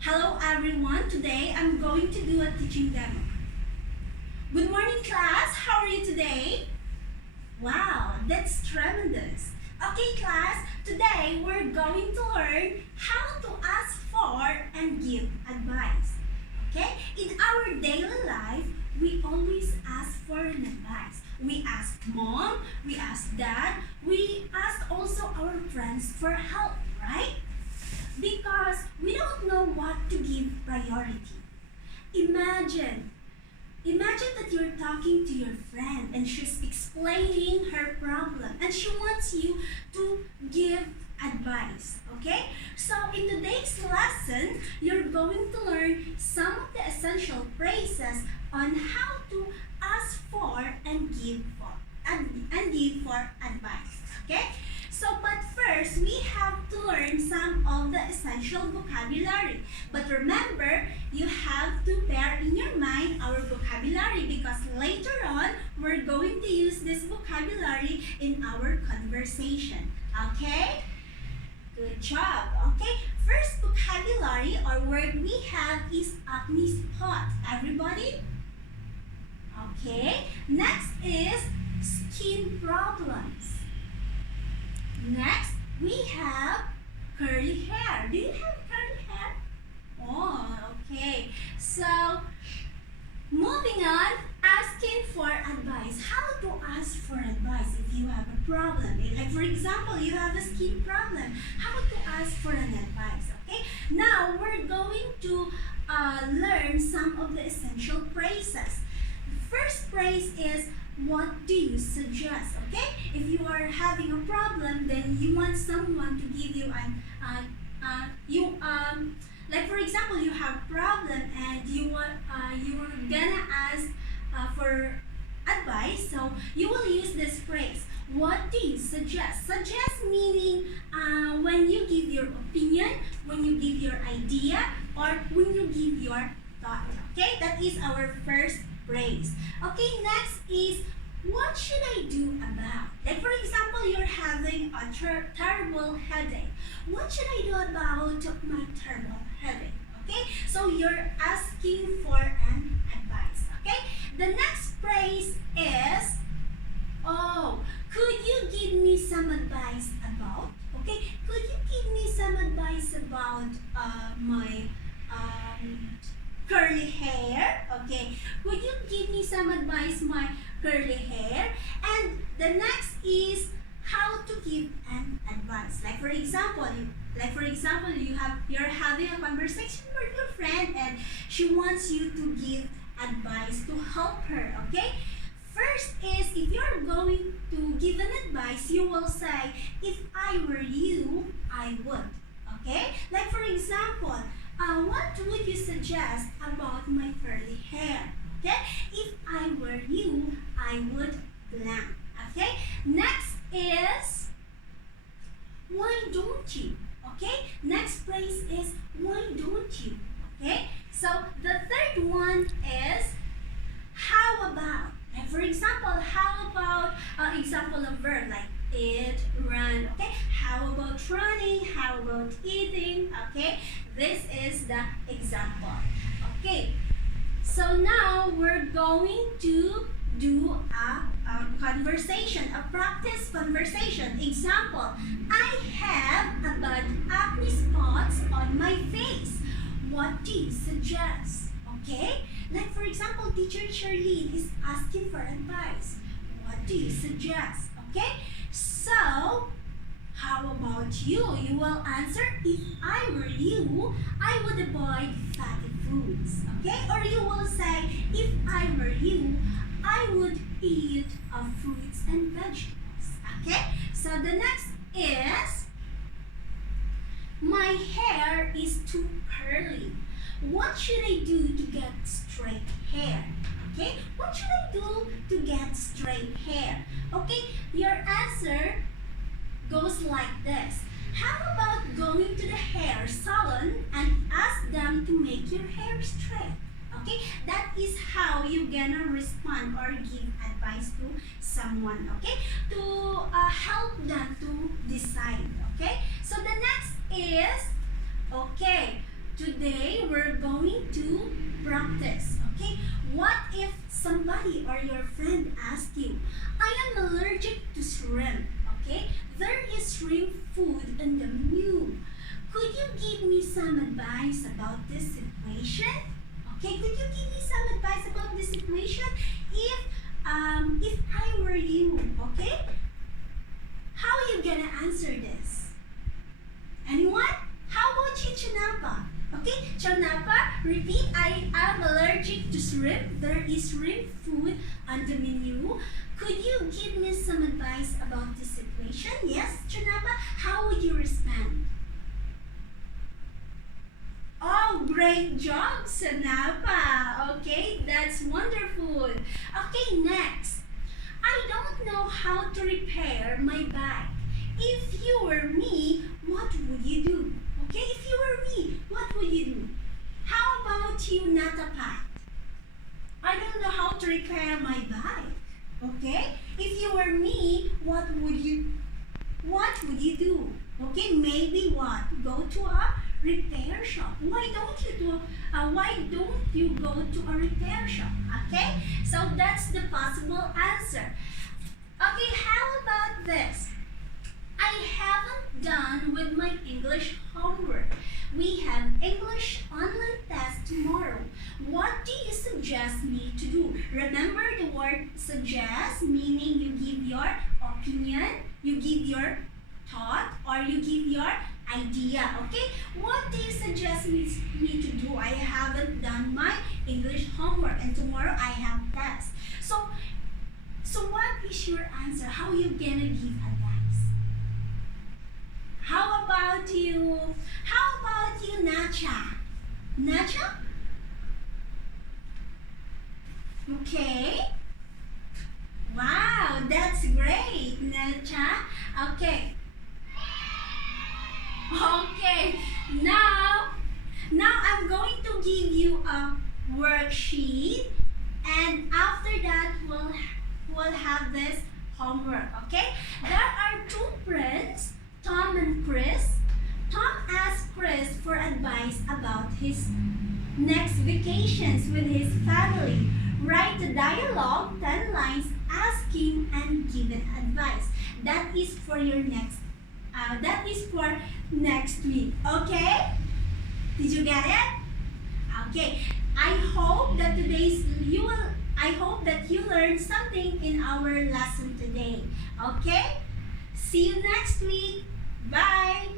Hello everyone, today I'm going to do a teaching demo. Good morning class, how are you today? Wow, that's tremendous. Okay class, today we're going to learn how to ask for and give advice. Okay, in our daily life, we always ask for an advice. We ask mom, we ask dad, we ask also our friends for help, right? Because we don't know what to give priority. Imagine, imagine that you're talking to your friend and she's explaining her problem and she wants you to give advice, okay? So in today's lesson, you're going to learn some of the essential phrases on how to ask for and give for advice, okay? So, but first, we have to learn some of the essential vocabulary. But remember, you have to bear in your mind our vocabulary because later on, we're going to use this vocabulary in our conversation. Okay? Good job. Okay? First vocabulary or word we have is acne spot. Everybody? Okay. Next is skin problems. Next, we have curly hair. Do you have curly hair? Oh, okay. So, moving on, asking for advice. How to ask for advice if you have a problem? Like for example, you have a skin problem. How to ask for an advice, okay? Now, we're going to learn some of the essential phrases. First phrase is, what do you suggest? Okay, if you are having a problem, then you want someone to give you an like for example, you have problem and you are gonna ask for advice. So you will use this phrase. What do you suggest? Suggest meaning when you give your opinion, when you give your idea, or when you give your thought. Okay, that is our first phrase. Okay, next is, what should I do about? Like for example, you're having a terrible headache. What should I do about my terrible headache? Okay, so you're asking for an advice. Okay, the next phrase is, oh, could you give me some advice about? Okay, could you give me some advice about my curly hair? Okay, could you give me some advice my curly hair? And the next is how to give an advice. Like for example, you're having a conversation with your friend and she wants you to give advice to help her. Okay, first is, if you're going to give an advice, you will say, if I were you, I would. Okay, like for example, what would you suggest about my curly hair? Okay, if I were you, I would blank. Okay, next is, why don't you? Okay, next phrase is, why don't you? Okay, so the third one is, how about? Like for example, how about example of verb like eat, run. Okay, how about running? How about eating? Okay, this is the example. Okay, so now we're going to do a conversation, a practice conversation. Example, I have a bad acne spots on my face. What do you suggest? Okay, like for example, teacher Charlene is asking for advice. What do you suggest? Okay, so how about you? You will answer, if I were you, I would avoid fatty foods. Okay, or you will say, if I were you, I would eat fruits and vegetables. Okay, so the next is, my hair is too curly. What should I do to get straight hair? Okay, what should I do to get straight hair? Okay, your answer goes like this. How about going to the hair salon and ask them to make your hair straight? Okay, that is how you gonna respond or give advice to someone. Okay, to help them to decide. Okay, so the next is, okay, Today we're going to practice. Okay? What if somebody or your friend asks you, I am allergic to shrimp. Okay? There is shrimp food in the menu. Could you give me some advice about this situation? Okay, could you give me some advice about this situation? If I were you, okay? How are you gonna answer this? Anyone? How about you, Chanapa? Okay, Chanapa, repeat, I am allergic to shrimp. There is shrimp food on the menu. Could you give me some advice about this situation? Yes, Chanapa, how would you respond? Oh, great job, Sanapa. Okay, that's wonderful. Okay, next. I don't know how to repair my bike. If you were me, what would you do? Okay, if you were me, what would you do? How about you, Natapat? I don't know how to repair my bike. Okay, if you were me, what would you do? Okay, maybe what? Go to a repair shop. Why don't you go to a repair shop? Okay, so that's the possible answer. Okay, how about this? I haven't done with my English homework. We have English online test tomorrow. What do you suggest me to do? Remember the word suggest, meaning you give your opinion, you give your thought, or you give your idea. Okay, what do you suggest me to do? I haven't done my English homework and tomorrow I have test. So what is your answer? How you gonna give advice? How about you? How about you, Nacha? Nacha? Okay. Wow, that's great, Nacha. Okay. Okay, now I'm going to give you a worksheet, and after that we'll have this homework. Okay, there are two friends, Tom and Chris. Tom asked Chris for advice about his next vacations with his family. Write the dialogue, 10 lines, asking and giving advice. That is for your next week. Okay? Did you get it? Okay. I hope that you learned something in our lesson today. Okay? See you next week. Bye.